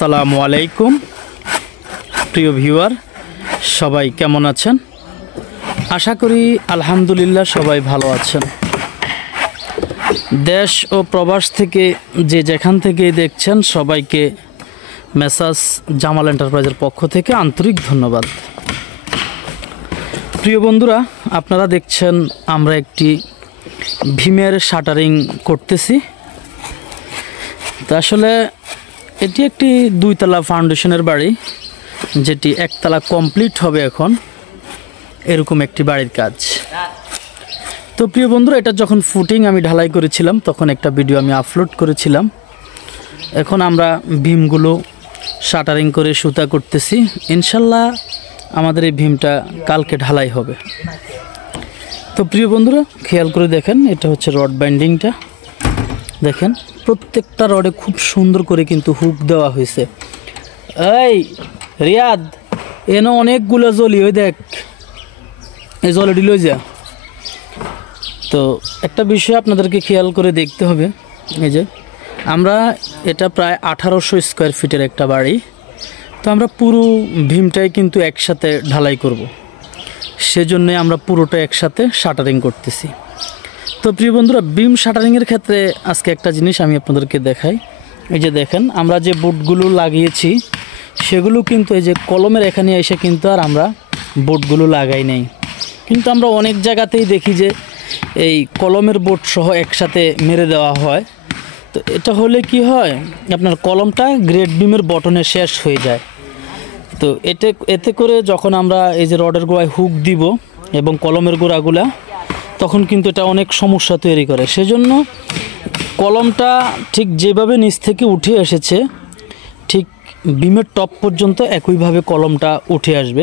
আসসালামু আলাইকুম প্রিয় ভিউয়ার, সবাই কেমন আছেন? আশা করি আলহামদুলিল্লাহ সবাই ভালো আছেন। দেশ ও প্রবাস থেকে যে যেখান থেকে দেখছেন সবাইকে মেসাজ জামাল এন্টারপ্রাইজের পক্ষ থেকে আন্তরিক ধন্যবাদ। প্রিয় বন্ধুরা, আপনারা দেখছেন আমরা একটি ভীমের শাটারিং করতেছি। তো আসলে এটি একটি দুইতলা ফাউন্ডেশনের বাড়ি, যেটি একতলা কমপ্লিট হবে এখন, এরকম একটি বাড়ির কাজ। তো প্রিয় বন্ধুরা, এটা যখন ফুটিং আমি ঢালাই করেছিলাম তখন একটা ভিডিও আমি আপলোড করেছিলাম। এখন আমরা ভীমগুলো শাটারিং করে সুতা করতেছি। ইনশাল্লাহ আমাদের এই ভীমটা কালকে ঢালাই হবে। তো প্রিয় বন্ধুরা, খেয়াল করে দেখেন, এটা হচ্ছে রড বাইন্ডিংটা। দেখেন প্রত্যেকটা রডে খুব সুন্দর করে কিন্তু হুক দেওয়া হয়েছে। এই রিয়াদ, এনে অনেকগুলো জলি, ওই দেখ এই জলটি লই যা। তো একটা বিষয় আপনাদেরকে খেয়াল করে দেখতে হবে, এই যে আমরা এটা প্রায় 1800 স্কোয়ার ফিটের একটা বাড়ি। তো আমরা পুরো ভীমটাই কিন্তু একসাথে ঢালাই করব, সেজন্যে আমরা পুরোটা একসাথে শাটারিং করতেছি। তো প্রিয় বন্ধুরা, বিম শাটারিংয়ের ক্ষেত্রে আজকে একটা জিনিস আমি আপনাদেরকে দেখাই। এই যে দেখেন, আমরা যে বোর্ডগুলো লাগিয়েছি সেগুলো কিন্তু এই যে কলমের এখানে এসে কিন্তু আর আমরা বোর্ডগুলো লাগাই নাই। কিন্তু আমরা অনেক জায়গাতেই দেখি যে এই কলমের বোর্ড সহ একসাথে মেরে দেওয়া হয়। তো এটা হলে কি হয়, আপনার কলমটা গ্রেড বিমের বটনে শেষ হয়ে যায়। তো এতে করে যখন আমরা এই যে রডের গোড়ায় হুক দিব এবং কলমের গোড়াগুলা, তখন কিন্তু এটা অনেক সমস্যা তৈরি করে। সেজন্য কলমটা ঠিক যেভাবে নিচ থেকে উঠে এসেছে, ঠিক বিমের টপ পর্যন্ত একইভাবে কলমটা উঠে আসবে।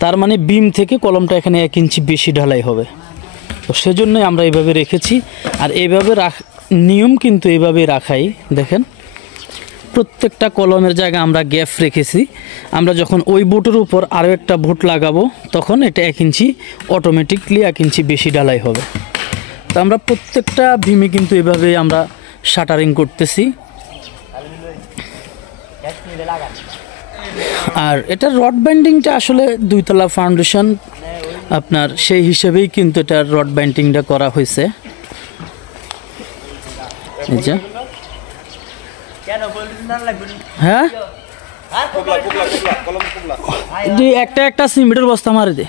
তার মানে বিম থেকে কলমটা এখানে 1 ইঞ্চি বেশি ঢালাই হবে। তো সেজন্যই আমরা এইভাবে রেখেছি। আর এইভাবে নিয়ম কিন্তু এইভাবে রাখাই। দেখেন প্রত্যেকটা কলমের জায়গায় আমরা গ্যাপ রেখেছি। আমরা যখন ওই বোটের উপর আরও একটা বোট লাগাবো তখন এটা 1 ইঞ্চি অটোমেটিকলি 1 ইঞ্চি বেশি ঢালাই হবে। তো আমরা প্রত্যেকটা ভীমে কিন্তু এভাবে আমরা শাটারিং করতেছি। আর এটা রড বাইন্ডিংটা আসলে দুইতলা ফাউন্ডেশন, আপনার সেই হিসেবেই কিন্তু এটা রড বাইন্ডিংটা করা হয়েছে। হ্যাঁ, একটা সিমেন্টের বস্তা মারে দে,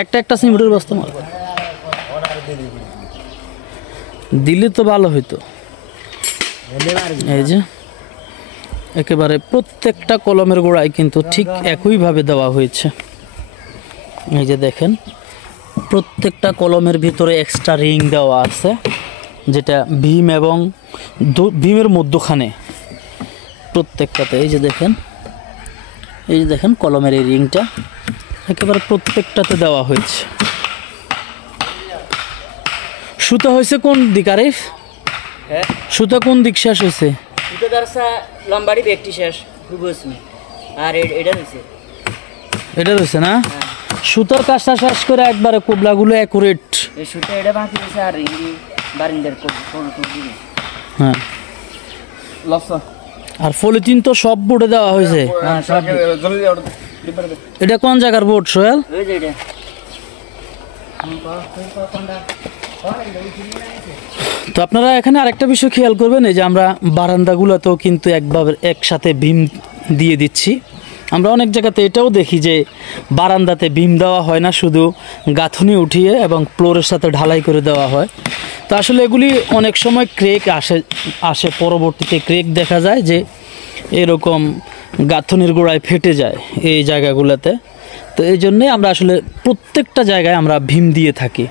একটা সিমেন্টের বস্তা মারে দিলে তো ভালো হইতো। এই যে একেবারে প্রত্যেকটা কলমের গোড়ায় কিন্তু ঠিক একইভাবে দেওয়া হয়েছে। এই যে দেখেন প্রত্যেকটা কলমের ভিতরে এক্সট্রা রিং দেওয়া আছে, যেটা ভীম এবং ভীমের মধ্যখানে প্রত্যেকটাতে। এই যে দেখেন কলমের এই রিংটা একেবারে প্রত্যেকটাতে দেওয়া হয়েছে। সুতা হয়েছে কোন দিক আরিফ? সুতা কোন দিক শেষ হয়েছে? লম্বাড়ি ব্যক্তি শেষ আর এটা রয়েছে না? সুতার কাজটা শেষ করে একবারে কোবলাগুলো অ্যাকুরেট। সুতা এটা বাকি দিছে আর বারিন্দার হ্যাঁ, আর পলিথিন তো সব বোর্ডে দেওয়া হয়েছে। এটা কোন জায়গার বোর্ড সোহেল? তো আপনারা এখানে আরেকটা বিষয় খেয়াল করবেন, এই যে আমরা বারান্দাগুলোতেও কিন্তু একসাথে ভীম দিয়ে দিচ্ছি। আমরা অনেক জায়গাতে এটাও দেখি যে বারান্দাতে ভীম দেওয়া হয় না, শুধু গাঁথনি উঠিয়ে এবং ফ্লোরের সাথে ঢালাই করে দেওয়া হয়। তো আসলে এগুলি অনেক সময় ক্রেক আসে পরবর্তীতে ক্রেক দেখা যায় যে এরকম গাঁথনির গোড়ায় ফেটে যায় এই জায়গাগুলোতে। তো এই জন্যে আমরা আসলে প্রত্যেকটা জায়গায় আমরা ভীম দিয়ে থাকি।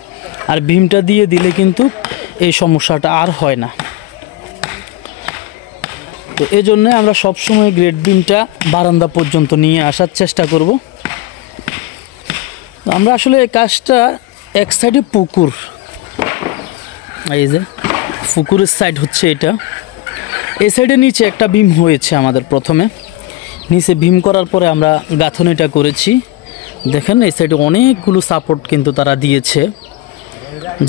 আর ভীমটা দিয়ে দিলে কিন্তু এই সমস্যাটা আর হয় না। তো এই জন্যে আমরা সবসময় গ্রেড বিমটা বারান্দা পর্যন্ত নিয়ে আসার চেষ্টা করব। আমরা আসলে এই কাজটা এক সাইডে পুকুর, এই যে পুকুরের সাইড হচ্ছে এটা, এই সাইডে নিচে একটা ভীম হয়েছে আমাদের। প্রথমে নিচে ভীম করার পরে আমরা গাঁথনিটা করেছি। দেখেন এই সাইডে অনেকগুলো সাপোর্ট কিন্তু তারা দিয়েছে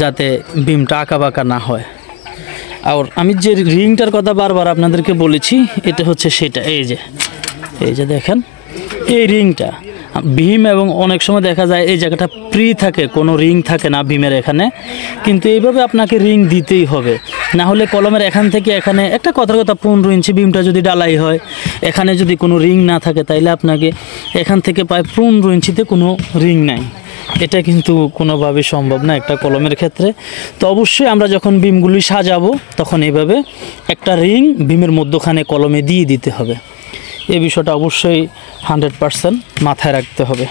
যাতে ভীমটা আঁকা বাঁকা না হয়। আর আমি যে রিংটার কথা বারবার আপনাদেরকে বলেছি এটা হচ্ছে সেটা, এই যে দেখেন এই রিংটা ভীম, এবং অনেক সময় দেখা যায় এই জায়গাটা ফ্রি থাকে, কোনো রিং থাকে না ভীমের এখানে, কিন্তু এইভাবে আপনাকে রিং দিতেই হবে, না হলে কলমের এখান থেকে এখানে একটা কথার কথা 15 ইঞ্চি ভীমটা যদি ডালাই হয়, এখানে যদি কোনো রিং না থাকে তাইলে আপনাকে এখান থেকে প্রায় 15 ইঞ্চিতে কোনো রিং নাই, এটা কিন্তু কোনোভাবে সম্ভব না একটা কলমের ক্ষেত্রে। তো অবশ্যই আমরা যখন ভীমগুলি সাজাবো তখন এইভাবে একটা রিং ভীমের মধ্যখানে কলমে দিয়ে দিতে হবে, এই বিষয়টা অবশ্যই 100% মাথায় রাখতে হবে।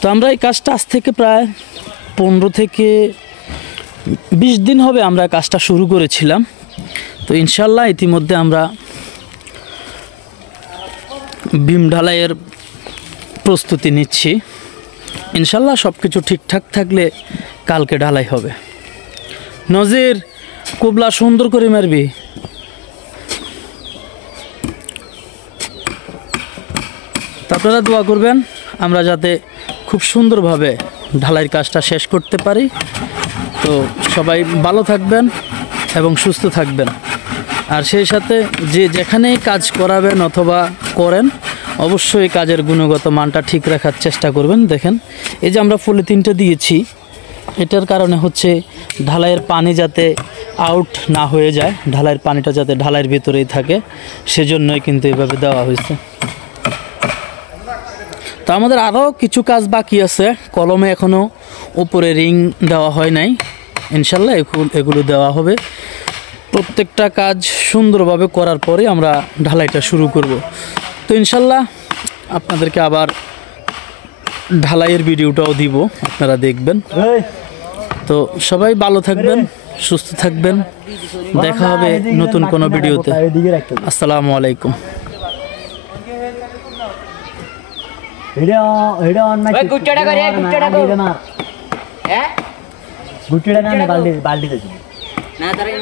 তো আমরা এই কাজটা আজ থেকে প্রায় 15 থেকে 20 দিন হবে আমরা কাজটা শুরু করেছিলাম। তো ইনশাল্লাহ ইতিমধ্যে আমরা ভীম ঢালাইয়ের প্রস্তুতি নিচ্ছি, ইনশাল্লাহ সব কিছু ঠিকঠাক থাকলে কালকে ঢালাই হবে। নজির কুবলা সুন্দর করে মারবি। আপনারা দোয়া করবেন আমরা যাতে খুব সুন্দরভাবে ঢালাইয়ের কাজটা শেষ করতে পারি। তো সবাই ভালো থাকবেন এবং সুস্থ থাকবেন, আর সেই সাথে যে যেখানেই কাজ করাবেন অথবা করেন অবশ্যই কাজের গুণগত মানটা ঠিক রাখার চেষ্টা করবেন। দেখেন এই যে আমরা পলিথিনটা দিয়েছি, এটার কারণে হচ্ছে ঢালাইয়ের পানি যাতে আউট না হয়ে যায়, ঢালাইয়ের পানিটা যাতে ঢালাইয়ের ভিতরেই থাকে, সেজন্যই কিন্তু এভাবে দেওয়া হয়েছে। তো আমাদের আরও কিছু কাজ বাকি আছে, কলমে এখনও উপরে রিং দেওয়া হয় নাই, ইনশাল্লাহ এগুলো দেওয়া হবে। প্রত্যেকটা কাজ সুন্দরভাবে করার পরে আমরা ঢালাইটা শুরু করব। তো ইনশাল্লাহ আপনাদেরকে আবার ঢালাইয়ের ভিডিওটাও দিব, আপনারা দেখবেন। তো সবাই ভালো থাকবেন, সুস্থ থাকবেন, দেখা হবে নতুন কোনো ভিডিওতে। আসসালামু আলাইকুম। না তারা